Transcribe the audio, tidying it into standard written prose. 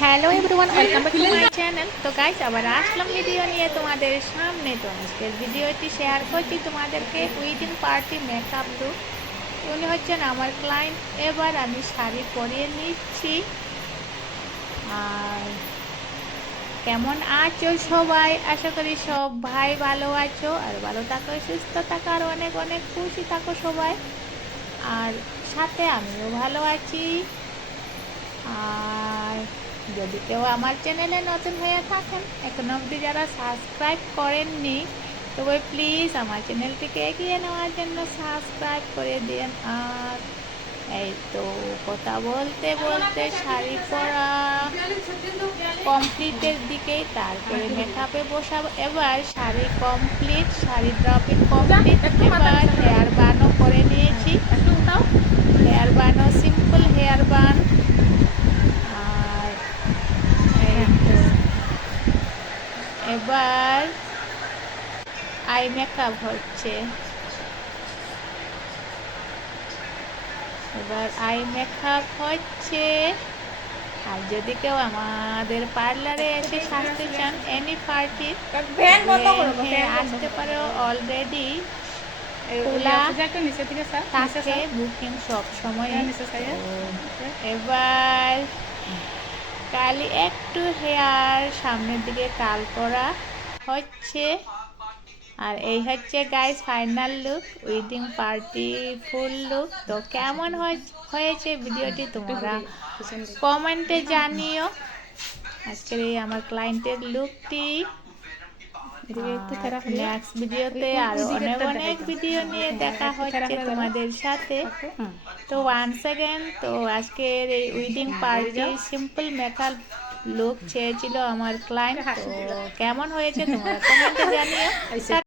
Hello everyone, welcome back to my channel. তো guys, আবার আসলাম video নিয়ে তোমাদের সামনে। তো আজকের ভিডিওটি শেয়ার করছি তোমাদেরকে উইডিং পার্টি মেকআপ লুক। উনি হচ্ছেন আমার ক্লায়েন্ট। এবার আমি শাড়ি পরিয়ে নিচ্ছি। আর কেমন আছো সবাই? আশা করি সব ভাই ভালো আছো, আর ভালো থাকো, সুস্থ থাকো, আর অনেক অনেক খুশি থাকো সবাই। আর সাথে আমিও ভালো আছি। আর যদি কেউ আমার চ্যানেলে নতুন হয়ে থাকেন, এখন অবধি যারা সাবস্ক্রাইব করেননি, তবে প্লিজ আমার চ্যানেলটিকে এগিয়ে নেওয়ার জন্য সাবস্ক্রাইব করে দিন। আর এই তো কথা বলতে বলতে শাড়ি পরা কমপ্লিটের দিকেই, তারপরে মেকআপে বসাবো। এবার sari complete, sari draping complete. এবার হেয়ার বানও করে নিয়েছি। হেয়ার বানও সিম্পল হেয়ার বান। আর এবার আই মেকআপ হচ্ছে। আর যদি কেউ আমাদের পার্লারে এসে সাজতে চান, এনি পার্টি আসতে পারো। অলরেডি খোলা থাকে বুকিং সব সময়। এবার কালি একটু হেয়ার সামনের দিকে কাল করা হচ্ছে। আর এই হচ্ছে guys final look, wedding party ফুল লুক। তো কেমন হয়েছে ভিডিওটি তোমরা কমেন্টে জানিও। আজকের এই আমার ক্লায়েন্টের লুকটি। নেক্সট ভিডিওতে আরো অনেক অনেক ভিডিও নিয়ে দেখা হচ্ছে তোমাদের সাথে। তো ওয়ান্স অ্যাগেন, তো আজকের এই wedding party simple makeup look চেয়েছিল আমার ক্লায়েন্ট। তো কেমন হয়েছে তোমরা কমেন্টে জানিও।